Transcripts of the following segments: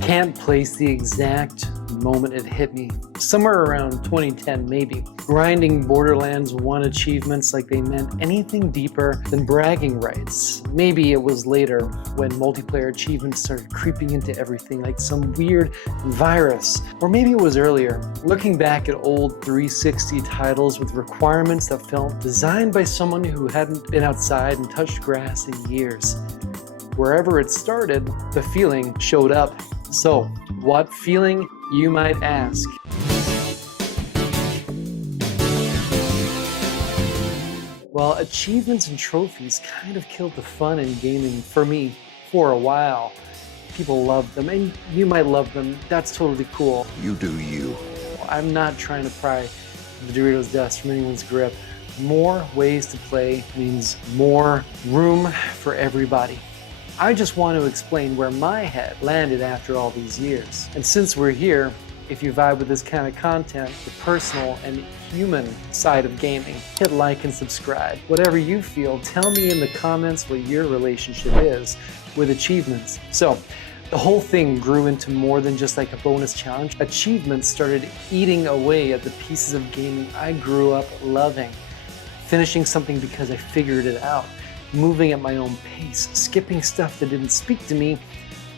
can't place the exact moment it hit me. Somewhere around 2010 maybe. Grinding Borderlands 1 achievements like they meant anything deeper than bragging rights. Maybe it was later when multiplayer achievements started creeping into everything like some weird virus. Or maybe it was earlier. Looking back at old 360 titles with requirements that felt designed by someone who hadn't been outside and touched grass in years. Wherever it started, the feeling showed up. So, what feeling, you might ask? Well, achievements and trophies kind of killed the fun in gaming for me for a while. People loved them, and you might love them. That's totally cool. You do you. I'm not trying to pry the Doritos dust from anyone's grip. More ways to play means more room for everybody. I just want to explain where my head landed after all these years. And since we're here, if you vibe with this kind of content, the personal and human side of gaming, hit like and subscribe. Whatever you feel, tell me in the comments what your relationship is with achievements. So, the whole thing grew into more than just like a bonus challenge. Achievements started eating away at the pieces of gaming I grew up loving. Finishing something because I figured it out. Moving at my own pace, skipping stuff that didn't speak to me,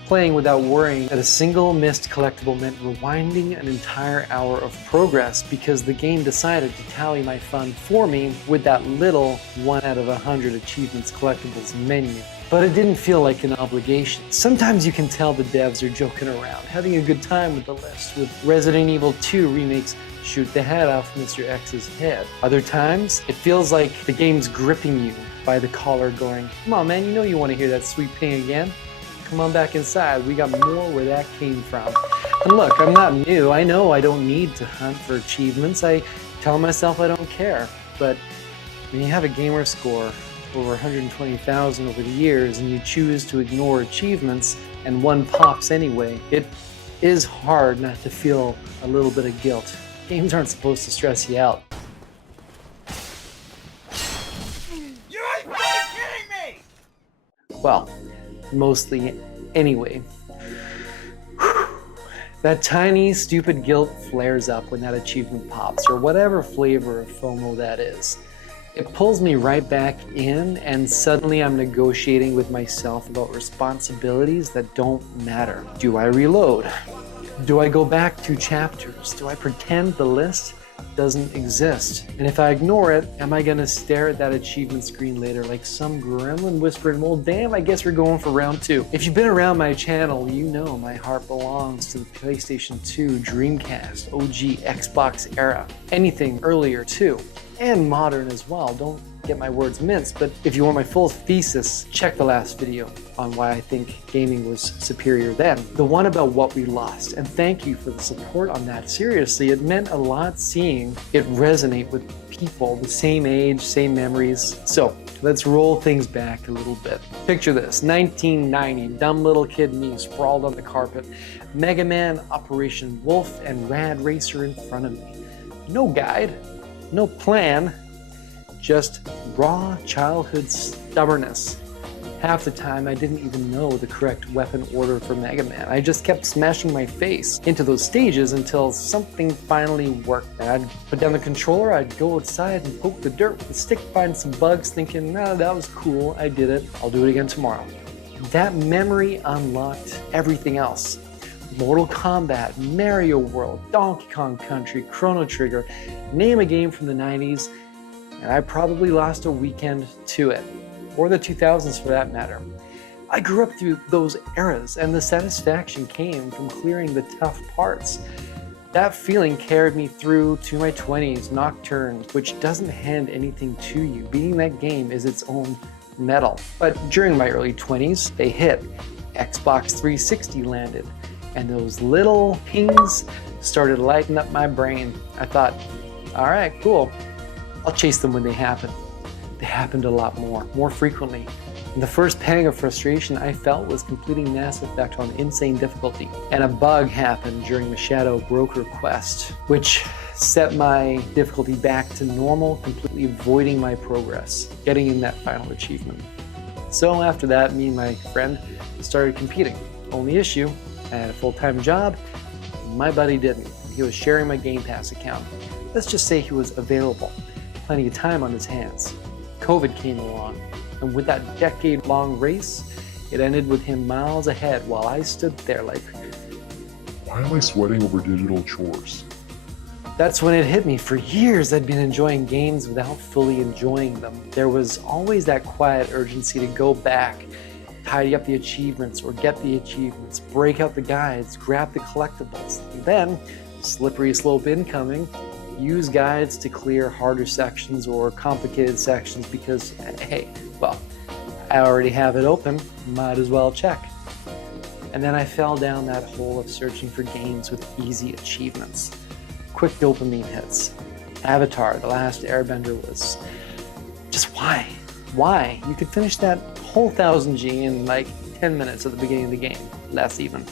playing without worrying that a single missed collectible meant rewinding an entire hour of progress because the game decided to tally my fun for me with that little 1 out of 100 achievements collectibles menu. But it didn't feel like an obligation. Sometimes you can tell the devs are joking around, having a good time with the list, with Resident Evil 2 remakes shoot the head off Mr. X's head. Other times, it feels like the game's gripping you by the collar going, come on man, you know you want to hear that sweet ping again? Come on back inside, we got more where that came from. And look, I'm not new, I know I don't need to hunt for achievements, I tell myself I don't care. But when you have a gamer score over 120,000 over the years and you choose to ignore achievements and one pops anyway, it is hard not to feel a little bit of guilt. Games aren't supposed to stress you out. You ain't fucking kidding me! Well, mostly anyway. That tiny, stupid guilt flares up when that achievement pops, or whatever flavor of FOMO that is. It pulls me right back in, and suddenly I'm negotiating with myself about responsibilities that don't matter. Do I reload? Do I go back 2 chapters? Do I pretend the list doesn't exist? And if I ignore it, am I gonna stare at that achievement screen later like some gremlin whispering, well damn, I guess we're going for round 2. If you've been around my channel, you know my heart belongs to the PlayStation 2, Dreamcast, OG Xbox era. Anything earlier too. And modern as well, don't get my words minced, but if you want my full thesis, check the last video on why I think gaming was superior then. The one about what we lost, and thank you for the support on that. Seriously, it meant a lot seeing it resonate with people the same age, same memories. So let's roll things back a little bit. Picture this, 1990, dumb little kid me sprawled on the carpet, Mega Man, Operation Wolf, and Rad Racer in front of me. No guide, no plan, just raw childhood stubbornness. Half the time I didn't even know the correct weapon order for Mega Man. I just kept smashing my face into those stages until something finally worked. I'd put down the controller, I'd go outside and poke the dirt with a stick, find some bugs, thinking, nah, that was cool, I did it, I'll do it again tomorrow. That memory unlocked everything else. Mortal Kombat, Mario World, Donkey Kong Country, Chrono Trigger, name a game from the 90s, and I probably lost a weekend to it, or the 2000s for that matter. I grew up through those eras, and the satisfaction came from clearing the tough parts. That feeling carried me through to my 20s, Nocturne, which doesn't hand anything to you. Beating that game is its own medal. But during my early 20s, they hit. Xbox 360 landed, and those little pings started lighting up my brain. I thought, all right, cool. I'll chase them when they happen. They happened a lot more frequently. And the first pang of frustration I felt was completing Mass Effect on insane difficulty. And a bug happened during the Shadow Broker quest, which set my difficulty back to normal, completely avoiding my progress, getting in that final achievement. So after that, me and my friend started competing. Only issue, I had a full-time job. My buddy didn't. He was sharing my Game Pass account. Let's just say he was available, plenty of time on his hands. COVID came along, and with that decade-long race, it ended with him miles ahead while I stood there like, why am I sweating over digital chores? That's when it hit me. For years, I'd been enjoying games without fully enjoying them. There was always that quiet urgency to go back, tidy up the achievements or get the achievements, break out the guides, grab the collectibles. And then, slippery slope incoming, use guides to clear harder sections or complicated sections because, hey, well, I already have it open, might as well check. And then I fell down that hole of searching for games with easy achievements. Quick dopamine hits. Avatar, The Last Airbender was just why? Why? You could finish that whole 1000G in like 10 minutes at the beginning of the game, less even.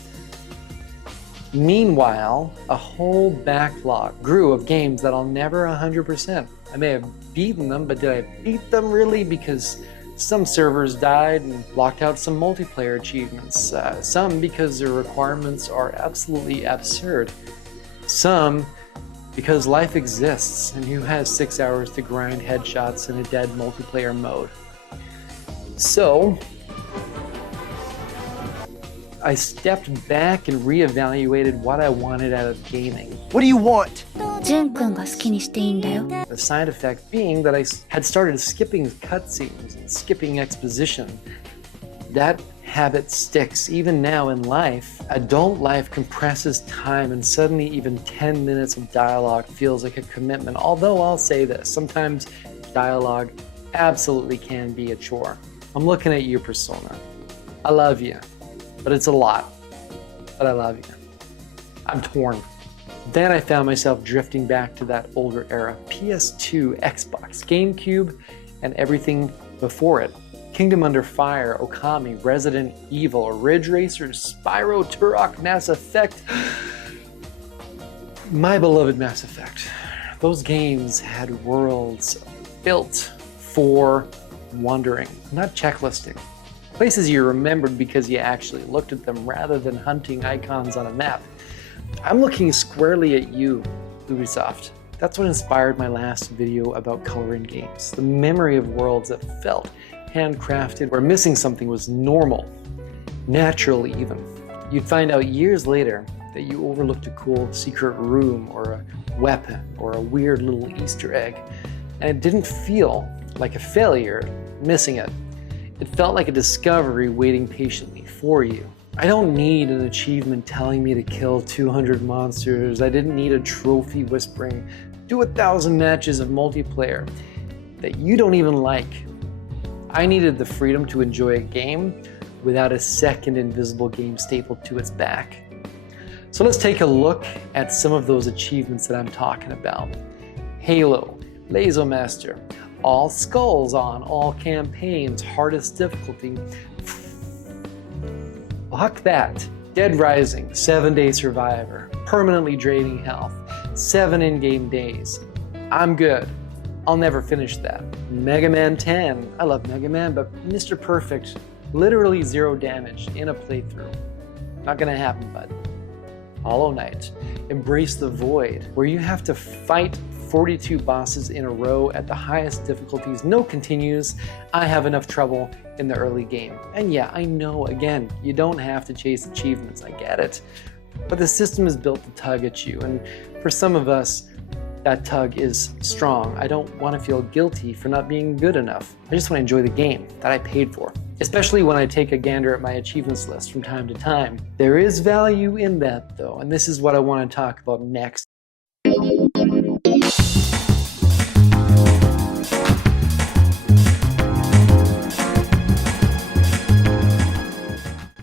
Meanwhile, a whole backlog grew of games that I'll never 100%. I may have beaten them, but did I beat them really? Because some servers died and locked out some multiplayer achievements. Some because their requirements are absolutely absurd. Some because life exists and who has 6 hours to grind headshots in a dead multiplayer mode. So, I stepped back and reevaluated what I wanted out of gaming. What do you want? ジュン君が好きにしていいんだよ。 The side effect being that I had started skipping cutscenes and skipping exposition. That habit sticks. Even now in life, adult life compresses time and suddenly even 10 minutes of dialogue feels like a commitment. Although I'll say this, sometimes dialogue absolutely can be a chore. I'm looking at you, Persona. I love you, but it's a lot. But I love you. I'm torn. Then I found myself drifting back to that older era. PS2, Xbox, GameCube, and everything before it. Kingdom Under Fire, Okami, Resident Evil, Ridge Racer, Spyro, Turok, Mass Effect. My beloved Mass Effect. Those games had worlds built for wandering, not checklisting. Places you remembered because you actually looked at them rather than hunting icons on a map. I'm looking squarely at you, Ubisoft. That's what inspired my last video about coloring games. The memory of worlds that felt handcrafted, where missing something was normal, natural even. You'd find out years later that you overlooked a cool secret room or a weapon or a weird little Easter egg, and it didn't feel like a failure missing it. It felt like a discovery waiting patiently for you. I don't need an achievement telling me to kill 200 monsters. I didn't need a trophy whispering, do 1,000 matches of multiplayer that you don't even like. I needed the freedom to enjoy a game without a second invisible game stapled to its back. So let's take a look at some of those achievements that I'm talking about. Halo, Lazomaster, all skulls on all campaigns, hardest difficulty. Fuck that. Dead Rising, 7-day survivor, permanently draining health, 7 in-game days. I'm good. I'll never finish that. Mega Man 10. I love Mega Man, but Mr. Perfect, literally 0 damage in a playthrough. Not gonna happen, bud. Hollow Knight. Embrace the Void, where you have to fight 42 bosses in a row at the highest difficulties, no continues. I have enough trouble in the early game. And yeah, I know, again, you don't have to chase achievements, I get it. But the system is built to tug at you, and for some of us, that tug is strong. I don't want to feel guilty for not being good enough. I just want to enjoy the game that I paid for. Especially when I take a gander at my achievements list from time to time. There is value in that though, and this is what I want to talk about next.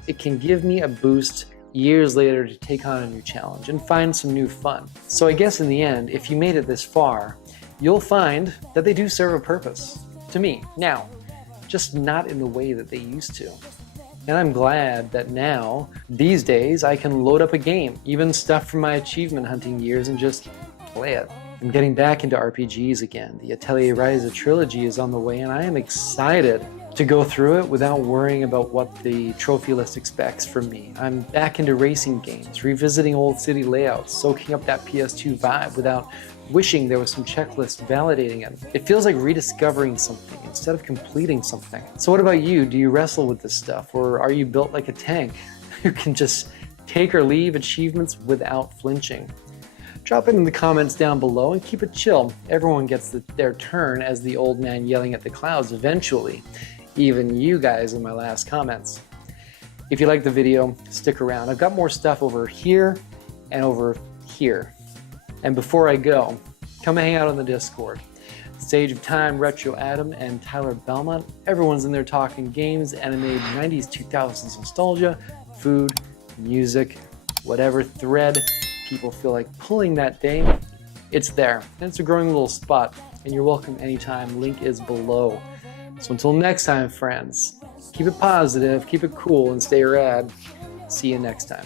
It can give me a boost years later to take on a new challenge and find some new fun. So I guess in the end, if you made it this far, you'll find that they do serve a purpose to me now, just not in the way that they used to. And I'm glad that now, these days, I can load up a game, even stuff from my achievement hunting years, and just play it. I'm getting back into RPGs again. The Atelier Ryza trilogy is on the way, and I am excited to go through it without worrying about what the trophy list expects from me. I'm back into racing games, revisiting old city layouts, soaking up that PS2 vibe without wishing there was some checklist validating it. It feels like rediscovering something instead of completing something. So what about you? Do you wrestle with this stuff, or are you built like a tank who can just take or leave achievements without flinching? Drop it in the comments down below and keep it chill. Everyone gets their turn as the old man yelling at the clouds eventually. Even you guys in my last comments. If you like the video, stick around. I've got more stuff over here and over here. And before I go, come hang out on the Discord. Stage of Time, Retro Adam, and Tyler Belmont. Everyone's in there talking games, anime, 90s, 2000s nostalgia, food, music, whatever thread people feel like pulling that day, it's there. And it's a growing little spot, and you're welcome anytime. Link is below. So until next time, friends, keep it positive, keep it cool, and stay rad. See you next time.